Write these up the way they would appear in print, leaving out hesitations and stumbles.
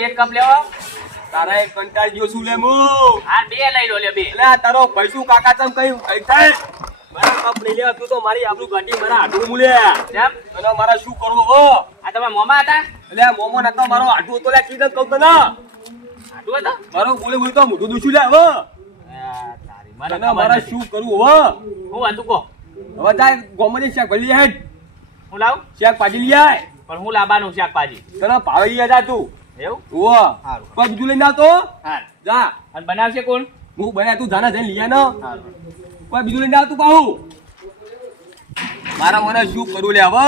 એક કપ લેવો તારા એક કંટાળ ગયો છું લે મુ આ બે લઈ લો લે બે એટલે આ તારો પૈસું કાકા તમ કઈ કઈ થાય મારા કપ લઈ લે તું તો મારી આબરૂ ગાડી મારા આઢું મુલે કેમ અને મારા શું કરવું હો આ તમારા મોમાં હતા એટલે આ મોમો નતો મારો આઢું તો લે કીધું કહું તને આટલું હતા મારો બોલે બોલે તો મોઢું દુશું લે હવે તારી મને મારા શું કરવું હવે હું હતું કો હવે જાય ગોમડી શાક ભલી હેડ હું લાવું શાક પાજી લઈ આય પણ હું લાવવાનું શાકભાજી તને ભાવે લઈ જા તું એવું ઓ હારું. કોઈ બીજું લઈને આવતો હા જા અને બનાવશે કોણ હું બને તું જાના જઈને લઈ આય ને હારું. કોઈ બીજું લઈને આવતું પાહુ મારા મને શું કરું લે હવે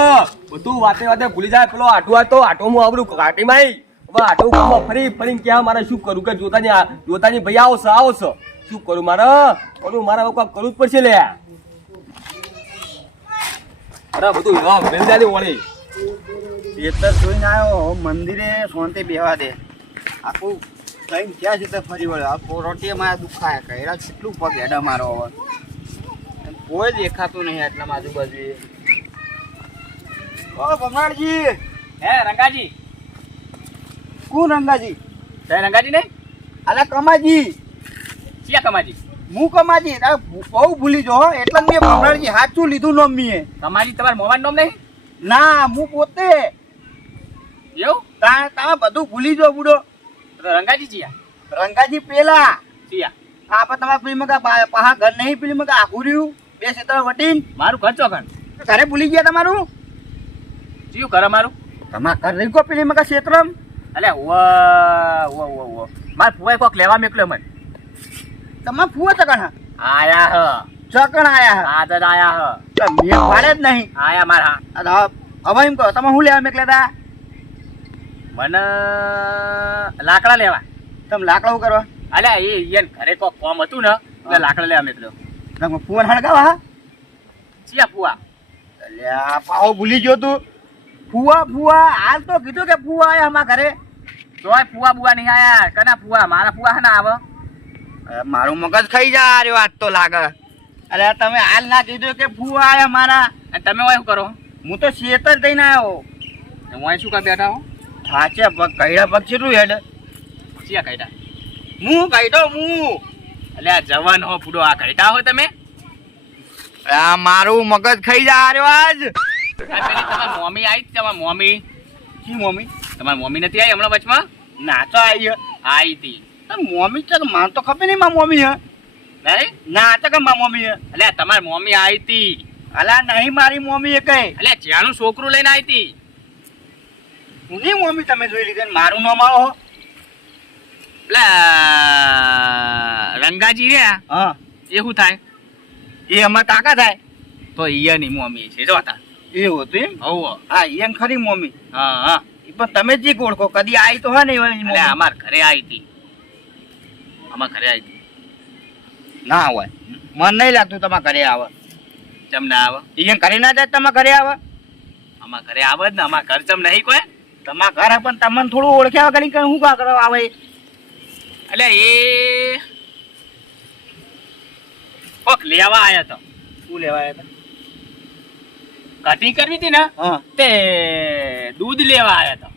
બધું વાતે વાતે ભૂલી જાય પેલો આટો હતો આટો હું આવડું કાટી માં હવે આટો કામમાં ફરી ફરી ક્યાં મારે શું કરું કે જોતાની ભાઈ આવો છો શું કરું મારે બધું મારા કામ કરવું જ પડશે લે અરે બધું વેલદાની વળી પેતર જોઈને આવ્યો મંદિરે શાંતિ બેવા દે આખું કઈ ક્યાં છે ફરી વળ્યો આ રોટીએ મારા દુખાયા કહેરા કેટલું પગ હેડા મારો હવે કોઈ દેખાતું નહીં આટલા આજુબાજુ ઓ ભમરાડજી હે રંગાજી કોણ રંગાજી તે રંગાજી નહીં અલા કમાજી ક્યાં કમાજી હું કમાજી બહુ ભૂલી જો એટલે મેં ભમરાડજી સાચું લીધું નોમ મીએ કમાજી તમારા મોવાનું નામ નહીં ના હું પોતે એવું તમે બધું ભૂલી જો બુડો તો રંગાજી ચિયા રંગાજી પેલા ચિયા આપણે તમારા ફિલ્મ પહા ઘર નહીં ફિલ્મ આખું રહ્યું બે ક્ષેત્ર વટીન મારું ઘર ચોકન ઘરે ભૂલી ગયા તમારું ચિયું ઘર અમારું તમારા ઘર રહી ગયો ફિલ્મ ક્ષેત્ર અલે ઓ માર ફુવાઈ કોક લેવા મેકલ્યો મને તમારા ફુવા ચકણ આયા હ ચકણ આયા આદત આયા હ મેં પાડે જ નહીં આયા માર હા હવે એમ કહો તમે શું લેવા મેકલ્યા હતા મને લાકડા લેવા તમે લાકડા શું કરવા અલ્યા એ ઈયન ઘરે કોક કોમ હતું ને એટલે લાકડા લેવા મેકલ્યો તમે ફુવા હળગાવા હા ચિયા ફુવા અલ્યા પાહો ભૂલી ગયો તું ફુવા હાલ તો કીધું કે ફુવા આયા અમારા ઘરે તોય ફુવા બુવા નહીં આયા કના ફુવા મારા ફુવા હા ના આવે મારું મગજ ખાઈ જા રે વાત તો લાગે અરે તમે હાલ ના કીધું કે ફુવા આયા મારા અને તમે ઓય શું કરો હું તો શેતર થઈને આવ્યો હું અહીં શું કા બેઠા હો સાચે પગ કઈડા પગ કેટલું હેડ ચિયા કઈટા હું કઈડો હું એટલે આ જવાન હો ફૂડો આ કઈટા હો તમે આ મારું મગજ ખાઈ જા રે આજ આ પેલી તમારી મમ્મી આવી તમારી મમ્મી કી મમ્મી તમારી મમ્મી નથી આવી હમણાં વચમાં ના તો આવી આવી હતી મમ્મી તો માર તો ખબર નહીં મારી મમ્મી હે નહીં ના તો કે મારી મમ્મી હે એટલે તમારી મમ્મી આવી હતી અલા નહીં મારી મમ્મી એ કઈ એટલે જ્યાંનું છોકરું લઈને આવી હતી ની મમ્મી તમે જોઈ લીધી ને મારું નામ આવો પેલા રંગાજી રહ્યા હા એ શું થાય એ અમારા કાકા થાય તો ઈયાની મમ્મી છે જોતા એવું હતું એમ હોવો હા એમ ખરી મમ્મી હા હા પણ તમે જ ઓળખો કદી આવી તો હા નહીં એટલે અમાર ઘરે આવી હતી અમાર ઘરે આવી હતી ના હોય મન નહીં લાગતું તમારા ઘરે આવે ચમ ના આવે એમ ઘરે ના જાય તમારા ઘરે આવે અમાર ઘરે આવે જ ને અમાર ઘર ચમ નહીં કોઈ તમારા ઘરે પણ તમને થોડું ઓળખ્યા વગર હું કા કરવા આવે એટલે એ કોક લેવા આવ્યા તો શું લેવા આવ્યા કટિંગ કરવી હતી ને હા તે દૂધ લેવા આવ્યા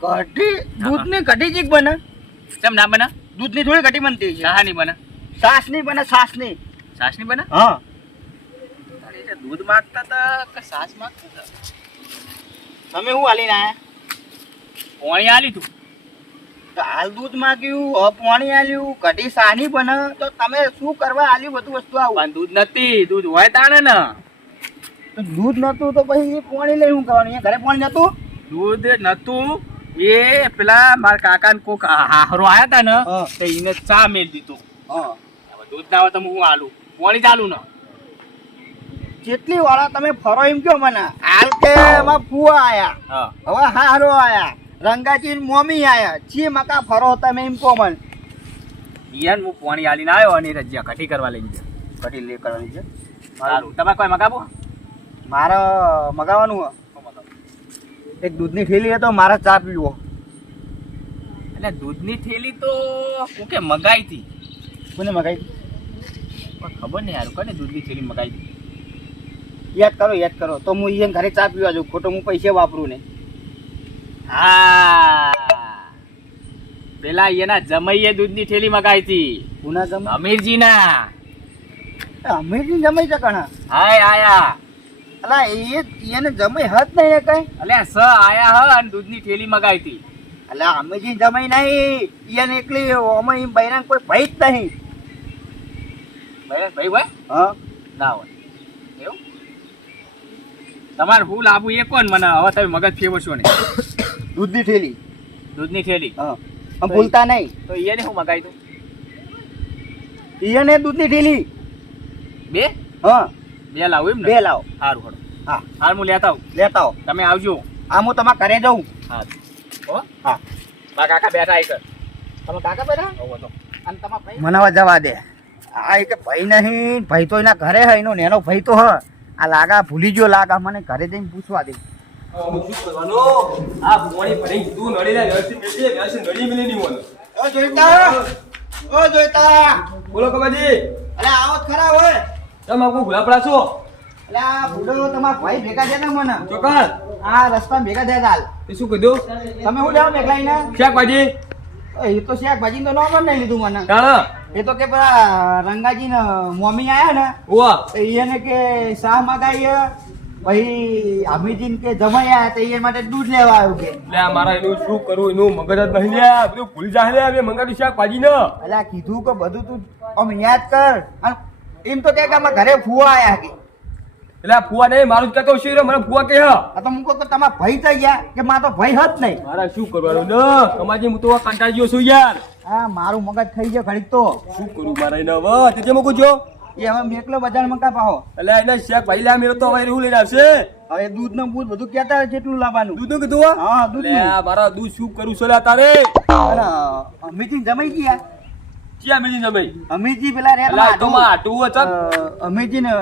તો કઢી દૂધ ની કઢી ચીક બને ચમ ના બને દૂધ ની થોડી કઢી બનતી છે ચા ની બને છાસ ની બને છાસ ની છાશ ની બને હા એટલે દૂધ માંગતા હતા કે છાશ માંગતા હતા તમે શું હાલીને આયા પોણી આલી તું તો હાલ દૂધ માંગ્યું પાણી આલ્યું કઢી સાની બને તો તમે શું કરવા આલ્યું બધું વસ્તુ આવું પણ દૂધ નથી દૂધ હોય તાણે ને તો દૂધ નતું તો પછી પાણી લઈ શું કરવાનું ઘરે પાણી નતું દૂધ નતું એ પેલા મારા કાકા ને કોક હાહરો આયા તા ને હા. તો એને ચા મેળ દીધું હા હવે દૂધ ના હોય તો હું આલું પાણી ચાલુ ને જેટલી વાળા તમે ફરો એમ કયો મને હાલ કે એમાં ફુવા આયા હા હવે હારો આયા રંગાજી ને મોમી આયા જી મકા ફરો તમે એમ કહો મને ઈયન હું પાણી આલીને આવ્યો અને રજ્યા કઠી કરવા લઈ ગયા કઢી લે કરવાની છે સારું તમે કોઈ મગાવો મારે મગાવવાનું હે એક દૂધની થેલી હતો મારે ચા પીવો એટલે દૂધની થેલી તો હું કે મગાઈ હતી કોને મગાવી પણ ખબર નહીં યાર કોને દૂધની થેલી મગાઈ હતી યાદ કરો તો હું અહીંયા ઘરે ચા પીવા જાઉં ખોટો હું પૈસા વાપરું ને હા પેલા એના જમૈયે દૂધની થેલી મગાઈ હતી ગુના જમાઈ અમીરજીના. અમીરજી જમાઈ છે કણા હાય આયા. અલા એને જમાઈ હત નહીં કઈ અલ્યા સ આયા હ અને દૂધની થેલી મગાઈ હતી. અલા અમીરજી જમાઈ નહીં એને એકલી ઓમાં બૈરાંગ કોઈ ભઈ જ નહીં. ભાઈ ભાઈ હા ના હોય એવું. તમારે ફૂલ આબુ એ કોણ મને હવે તમે મગજ ફેરવશો ને. દૂધની થેલી દૂધની થેલી હા આમ ભૂલતા નહીં. તો એને શું મગાઈ તું? એને દૂધની થેલી બે હા બે લાવું એમ ને? બે લાવો. સારું હળો. હા હાલ હું લેતા આવું, લેતા આવો. તમે આવજો. આ હું તમારા ઘરે જાઉં. હા હો હા મારા કાકા બેઠા આવી કર. તમે કાકા બેઠા હોવો તો અને તમારા ભાઈ મનાવા જવા દે. આ એક ભાઈ નહીં, ભાઈ તો એના ઘરે હે, એનો નેનો ભાઈ તો હ. આ લાગા ભૂલી ગયો લાગા, મને ઘરે જઈને પૂછવા દે. હું શું કરવાનું? આ પોણી ભરી તું નડી લે વ્યવસ્થિત બેસી વ્યવસ્થિત નડી મિલે નહીં મને. ઓ જોઈતા, ઓ જોઈતા, બોલો કમાજી. અરે આવો જ ખરા હોય. તમે આખું ગુલાબડા છો એટલે આ બુડો તમારા ભાઈ ભેગા થયા તા મને. ચોકન આ રસ્તામાં ભેગા થયા તા હાલ. એ શું કીધું? તમે શું લેવા મેઘલાઈને? શાકભાજી એ તો શાકભાજી તો નોમ નહીં લીધું મને. કાણા એ તો કે પેલા રંગાજી ને મોમી આયા ને ઓવા તો એને કે શાહ મગાઈ પછી અમીજી કે જમાઈ આયા તો એ માટે દૂધ લેવા આવ્યું કે. લે આ મારા એનું શું કરું એનું મગજ જ નહીં લે બધું ભૂલી જાય લે અમે મંગાવ્યું શાકભાજી ને અલ્યા કીધું કે બધું તું આમ યાદ કર. અને એમ તો કે અમારા ઘરે ફુવા આયા કે. એટલે આ ફુવા નહીં મારું જ કહેતો શું રે મને ફુવા કે હ આ તો મૂકો કે તમારા ભાઈ થઈ ગયા કે મારા તો ભાઈ હત નહીં. મારા શું કરવાનું ને કમાજી હું તો કંટાળી ગયો છું યાર હા મારું મગજ થઈ ગયો ઘડીક તો. શું કરું મારા એને હવે તે મૂકું છો એ હવે મેકલો બજારમાં કા પાહો. એટલે એને શાકભાજી લે મેરો તો હવે એવું લઈને આવશે હવે દૂધ નું બૂધ બધું કેતા હોય જેટલું લાવવાનું. દૂધ નું કીધું હો? હા દૂધ લે આ મારા દૂધ શું કરું છો લે તારે અમીજી જમાઈ ગયા. ક્યાં મિલી જમાઈ અમીજી પેલા રે એટલે તો માં આટું અચક અમીજી ને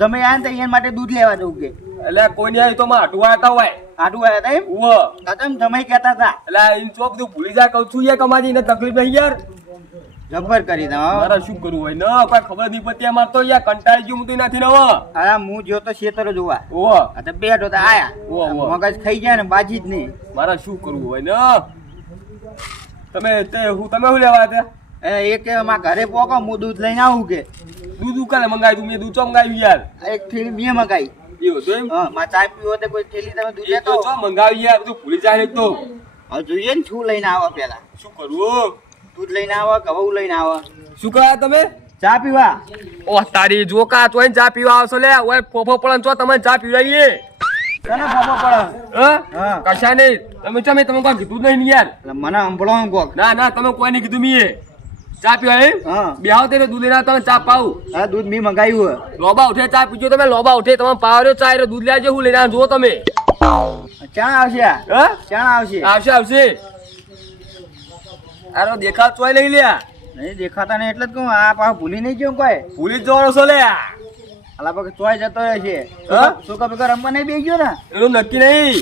જમાઈ આયા ને તો એના માટે દૂધ લેવા જવું કે. એટલે કોઈ ને તો માં આટું આવતા હોય આડું આયા તા એમ. ઉવ દાદા જમાઈ કહેતા હતા. એટલે એમ ચો બધું ભૂલી જાય કહું છું યાર કમાજી ને તકલીફ નહીં યાર જબ્બર કરી દો. મારા શું કરવું હોય ને કોઈ ખબર નહીં પડતી અમાર તો યાર કંટાળી ગયું હું તો નથી ને હવે હા હું જો તો શેતરો જોવા. ઓહ આ તો બેઠો તો આયા. ઓહ, ઓહ. મગજ ખાઈ જાય ને બાજી જ નહીં. મારા શું કરવું હોય ને તમે તમે શું લેવા હતા એ કે મારા ઘરે પોકો હું દૂધ લઈને આવું કે. દૂધ ઉકાલે મંગાવ્યું તું મેં દૂધ ચો મંગાવ્યું યાર આ એક થેલી મેં મગાઈ. એવું તો એમ હા મારે ચા પીવો તો કોઈ થેલી તમે દૂધ એ લેતો તો ચો મંગાવી યાર બધું ભૂલી જાય ને તો હવે જોઈએ ને શું લઈને આવો પેલા. શું કરવું દૂધ લઈને આવો કે ઘઉં લઈને આવો. શું કર્યા તમે ચા પીવા. ઓહ તારી જોકા ચોઈને ચા પીવા આવશો લે ઓય ફોફો પડન છો તમે ચા પીવડાવીએ તને ખબર પડે. હા હા. કશા નહીં તમે ચમે તમે કોઈ કીધું જ નહીં ને યાર એટલે મને સંભળાવો કોક. ના ના તમે કોઈ નહીં કીધું મીએ ચા પીવા એમ હા બે આવો તેને દૂધ લઈને તમે ચા પાવ હા દૂધ મેં મગાવ્યું હે. લોબા ઉઠે ચા પીજો તમે લોબા ઉઠે તમે પાવર્યો ચા એટલે દૂધ લેજો હું લઈને જો તમે ક્યાં આવશે આ? હા ક્યાં આવશે? આવશે આવશે આનો દેખાવ ચોય લઈ લ્યા નહીં દેખાતા નહીં એટલે જ કહું આ પાછું ભૂલી નહીં ગયો કોઈ. ભૂલી જ જવાનો છો લે આલા પગ ચોય જતો રહે છે. હા? છોકરા ભેગા રમવા નહીં બેસી ગયો ને એનું નક્કી નહીં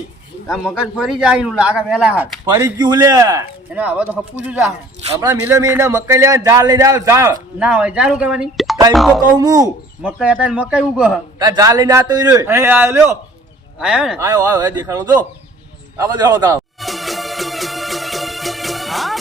આ મગજ ફરી જાય એનું લાગે વહેલા હાથ. ફરી ગયું લે એને હવે તો હપ્પું જ જા. હમણાં મિલે મી મકાઈ લેવા ઝાડ લઈને આવ ઝાડ ના હોય જારું કરવાની. ટાઈમ તો કહું હું મકાઈ હતા ને મકાઈ ઉગો હ. તાર ઝાડ લઈને આવતો રહ્યો એ આયો લ્યો આયા ને આયો આયો એ દેખાણું તો આ બધું હળો તાવ આ